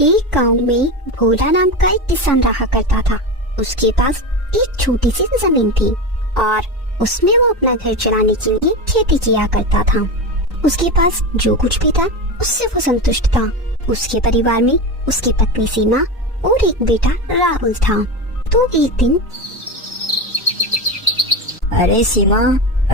एक गांव में भोला नाम का एक किसान रहा करता था। उसके पास एक छोटी सी जमीन थी और उसमें वो अपना घर चलाने के लिए खेती किया करता था। उसके पास जो कुछ भी था उससे वो संतुष्ट था। उसके परिवार में उसकी पत्नी सीमा और एक बेटा राहुल था। तो एक दिन, अरे सीमा,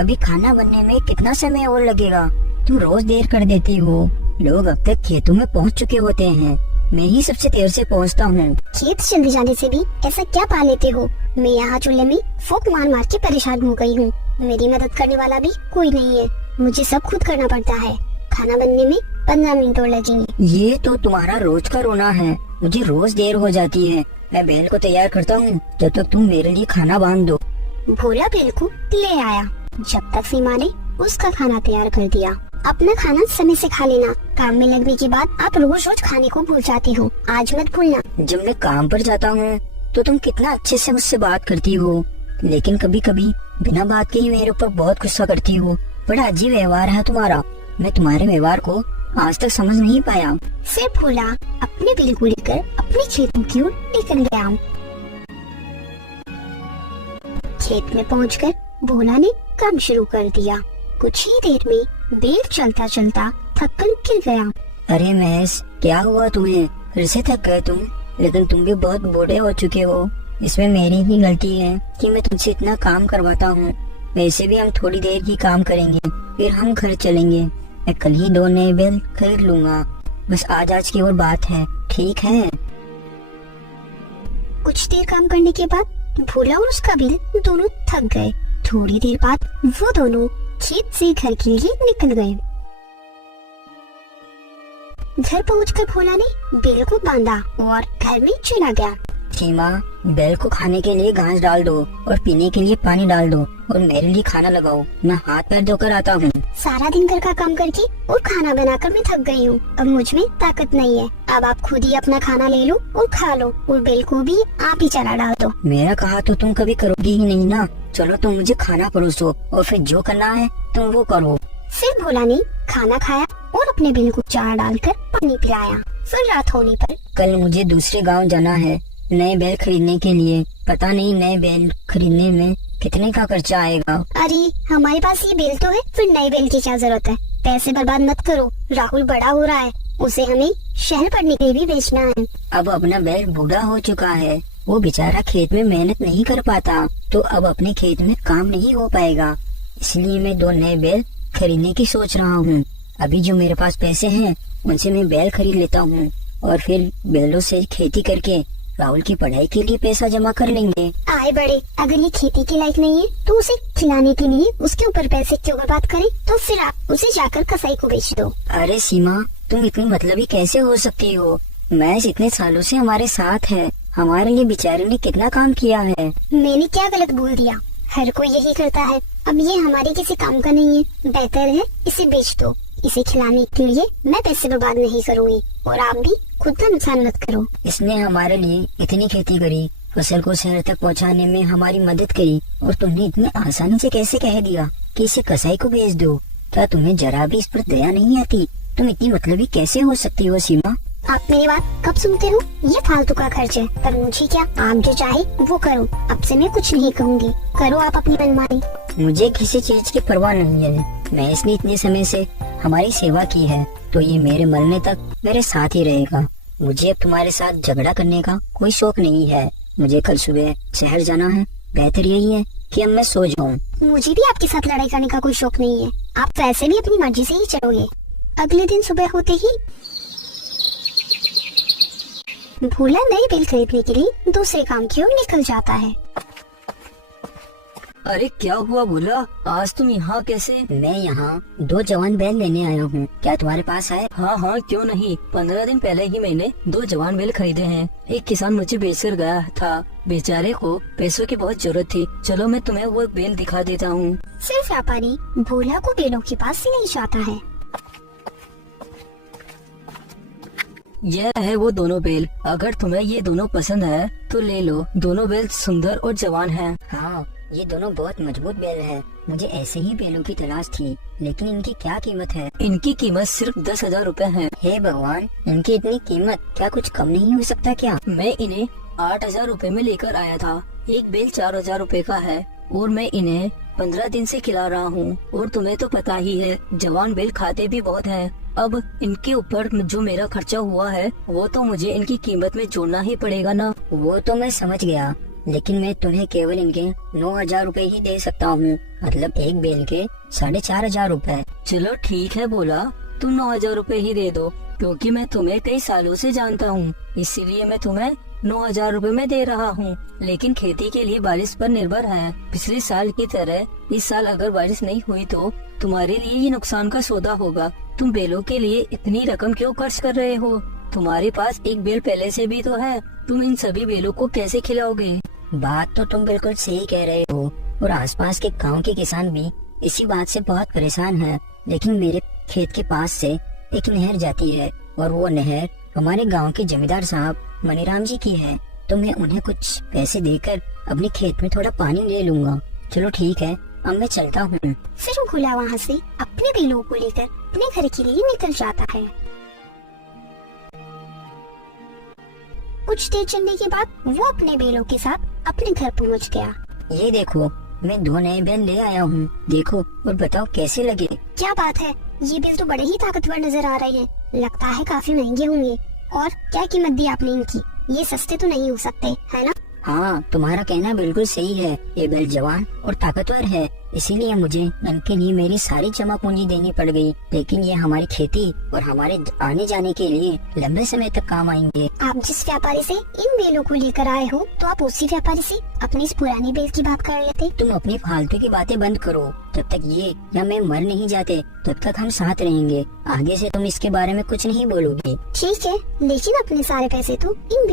अभी खाना बनने में कितना समय और लगेगा? तुम रोज देर कर देती हो। लोग अब तक खेतों में पहुंच चुके होते हैं, मैं ही सबसे देर से पहुंचता हूँ। खेत जल्दी जाने से भी ऐसा क्या पा लेते हो? मैं यहाँ चूल्हे में फूंक मार मार के परेशान हो गई हूँ। मेरी मदद करने वाला भी कोई नहीं है। मुझे सब खुद करना पड़ता है। खाना बनने में 15 मिनट और लगेंगे। ये तो तुम्हारा रोज का रोना है। मुझे रोज देर हो जाती है। मैं बैल को तैयार करता हूँ, जब तक तुम मेरे लिए खाना बांध दो। भोला बैल को ले आया। जब तक सीमा ने उसका खाना तैयार कर दिया। अपना खाना समय से खा लेना। काम में लगने के बाद आप रोज रोज खाने को भूल जाती हो, आज मत भूलना। जब मैं काम पर जाता हूँ तो तुम कितना अच्छे से मुझसे बात करती हो, लेकिन कभी कभी बिना बात के ही मेरे ऊपर बहुत गुस्सा करती हो। बड़ा अजीब व्यवहार है तुम्हारा। मैं तुम्हारे व्यवहार को आज तक समझ नहीं पाया। फिर भोला अपने बैल को लेकर अपने खेतों की ओर निकल गया। खेत में पहुंचकर भोला ने काम शुरू कर दिया। कुछ ही देर में बैल चलता चलता थककर गिर गया। अरे महेश, क्या हुआ तुम्हें? फिर से थक गए तुम? लेकिन तुम भी बहुत बूढ़े हो चुके हो। इसमें मेरी ही गलती है कि मैं तुमसे इतना काम करवाता हूँ। वैसे भी हम थोड़ी देर ही काम करेंगे, फिर हम घर चलेंगे। मैं कल ही 2 नए बैल खरीद लूंगा। बस आज की और बात है, ठीक है? कुछ देर काम करने के बाद भोला और उसका बैल दोनों थक गए। थोड़ी देर बाद वो दोनों खेत से घर के लिए निकल गए। घर पहुंचकर भोला ने बैल को बांधा और घर में चला गया। सीमा, बैल को खाने के लिए घास डाल दो और पीने के लिए पानी डाल दो और मेरे लिए खाना लगाओ। मैं हाथ पैर धोकर आता हूँ। सारा दिन घर का काम करके और खाना बनाकर मैं थक गई हूँ। अब मुझ में ताकत नहीं है। अब आप खुद ही अपना खाना ले लो और खा लो, और बैल को भी आप ही चला डाल दो। मेरा कहा तो तुम कभी करोगी ही नहीं ना। चलो तुम मुझे खाना परोसो और फिर जो करना है तुम वो करो। फिर भोला ने खाना खाया और अपने बैल को चारा डालकर पानी पिलाया। फिर रात होने पर, कल मुझे दूसरे गांव जाना है नए बैल खरीदने के लिए। पता नहीं नए बैल खरीदने में कितने का खर्चा आएगा। अरे हमारे पास ये बैल तो है, फिर नए बैल की क्या जरूरत है? पैसे बर्बाद मत करो। राहुल बड़ा हो रहा है, उसे हमें शहर पढ़ने के लिए भी बेचना है। अब अपना बैल बूढ़ा हो चुका है, वो बेचारा खेत में मेहनत नहीं कर पाता, तो अब अपने खेत में काम नहीं हो पाएगा। इसलिए मैं 2 नए बैल खरीदने की सोच रहा हूँ। अभी जो मेरे पास पैसे हैं उनसे मैं बैल खरीद लेता हूँ और फिर बैलों से खेती करके राहुल की पढ़ाई के लिए पैसा जमा कर लेंगे। आए बड़े, अगर ये खेती के लायक नहीं है तो उसे खिलाने के लिए उसके ऊपर पैसे क्यों बर्बाद करें? तो फिर आप उसे जाकर कसाई को बेच दो। अरे सीमा, तुम इतनी मतलबी कैसे हो सकती हो? महेश इतने सालों से हमारे साथ है, हमारे लिए बेचारे ने कितना काम किया है। मैंने क्या गलत बोल दिया? हर कोई यही करता है। अब ये हमारे किसी काम का नहीं है। बेहतर है इसे बेच दो। इसे खिलाने के लिए मैं पैसे बर्बाद नहीं करूँगी और आप भी खुद का नुकसान मत करो। इसने हमारे लिए इतनी खेती करी, फसल को शहर तक पहुंचाने में हमारी मदद करी, और तुमने इतनी आसानी से कैसे कह दिया कि इसे कसाई को बेच दो? क्या तुम्हें जरा भी इस पर दया नहीं आती? तुम इतनी मतलबी कैसे हो सकती हो सीमा? आप मेरी बात कब सुनते हो? ये फालतू का खर्च है, पर मुझे क्या, आप जो चाहे वो करो। अब से मैं कुछ नहीं कहूँगी, करो आप अपनी मनमानी। मुझे किसी चीज की परवाह नहीं है। मैं इसने इतने समय से हमारी सेवा की है, तो ये मेरे मरने तक मेरे साथ ही रहेगा। मुझे अब तुम्हारे साथ झगड़ा करने का कोई शौक नहीं है। मुझे कल सुबह शहर जाना है। बेहतर यही है कि अब मैं सो जाऊं। मुझे भी आपके साथ लड़ाई करने का कोई शौक नहीं है। आप वैसे भी अपनी मर्जी से ही चलोगे। अगले दिन सुबह होते ही भोला नई बैल खरीदने के लिए दूसरे काम की ओर निकल जाता है। अरे क्या हुआ भोला, आज तुम यहाँ कैसे? मैं यहाँ 2 जवान बैल लेने आया हूँ। क्या तुम्हारे पास है? हाँ हाँ, क्यों नहीं। 15 दिन पहले ही मैंने 2 जवान बैल खरीदे हैं। एक किसान मुझे बेचकर गया था। बेचारे को पैसों की बहुत जरूरत थी। चलो मैं तुम्हें वो बैल दिखा देता हूँ। फिर व्यापारी भोला को बैलों के पास से ले जाता है। यह है वो दोनों बैल। अगर तुम्हें ये दोनों पसंद है तो ले लो। दोनों बैल सुंदर और जवान हैं। हाँ, ये दोनों बहुत मजबूत बैल है। मुझे ऐसे ही बैलों की तलाश थी, लेकिन इनकी क्या कीमत है? इनकी कीमत सिर्फ 10,000 रुपए है। हे भगवान, इनकी इतनी कीमत, क्या कुछ कम नहीं हो सकता क्या? मैं इन्हें 8,000 रुपए में लेकर आया था। एक बेल 4,000 रुपए का है और मैं इन्हें 15 दिन से खिला रहा हूँ। और तुम्हें तो पता ही है, जवान बेल खाते भी बहुत हैं। अब इनके ऊपर जो मेरा खर्चा हुआ है वो तो मुझे इनकी कीमत में जोड़ना ही पड़ेगा ना। वो तो मैं समझ गया, लेकिन मैं तुम्हें केवल इनके 9,000 रुपए ही दे सकता हूँ। मतलब एक बेल के 4,500 रुपए। चलो ठीक है बोला, तुम 9,000 रुपए ही दे दो, क्योंकि मैं तुम्हें कई सालों से जानता हूँ, इसीलिए मैं तुम्हें 9,000 रुपए में दे रहा हूँ। लेकिन खेती के लिए बारिश पर निर्भर है। पिछले साल की तरह इस साल अगर बारिश नहीं हुई तो तुम्हारे लिए ये नुकसान का सौदा होगा। तुम बेलों के लिए इतनी रकम क्यों खर्च कर रहे हो? तुम्हारे पास एक बेल पहले से भी तो है, तुम इन सभी बेलों को कैसे खिलाओगे? बात तो तुम बिल्कुल सही कह रहे हो, और आसपास के गांव के किसान भी इसी बात से बहुत परेशान हैं। लेकिन मेरे खेत के पास से एक नहर जाती है, और वो नहर हमारे गांव के जमींदार साहब मनीराम जी की है। तो मैं उन्हें कुछ पैसे देकर अपने खेत में थोड़ा पानी ले लूंगा। चलो ठीक है, अब मैं चलता हूँ। फिर भोला वहाँ से अपने बेलों को लेकर अपने घर के लिए निकल जाता है। कुछ देर चलने के बाद वो अपने बेलों के साथ अपने घर पहुँच गया। ये देखो, मैं 2 नए बेल ले आया हूँ, देखो और बताओ कैसे लगे। क्या बात है, ये बेल तो बड़े ही ताकतवर नजर आ रहे हैं। लगता है काफी महंगे होंगे। और क्या कीमत दी आपने इनकी? ये सस्ते तो नहीं हो सकते, है ना? हाँ, तुम्हारा कहना बिल्कुल सही है। ये बैल जवान और ताकतवर है, इसीलिए मुझे इनके लिए मेरी सारी जमा पूंजी देनी पड़ गई। लेकिन ये हमारी खेती और हमारे आने जाने के लिए लंबे समय तक काम आएंगे। आप जिस व्यापारी से इन बेलों को लेकर आए हो, तो आप उसी व्यापारी से अपनी इस पुरानी बेल की बात कर लेते। तुम अपनी फालतू की बातें बंद करो। जब तक ये या मैं मर नहीं जाते तब तक हम साथ रहेंगे। आगे से तुम इसके बारे में कुछ नहीं बोलोगे। ठीक है, लेकिन अपने सारे पैसे तो इन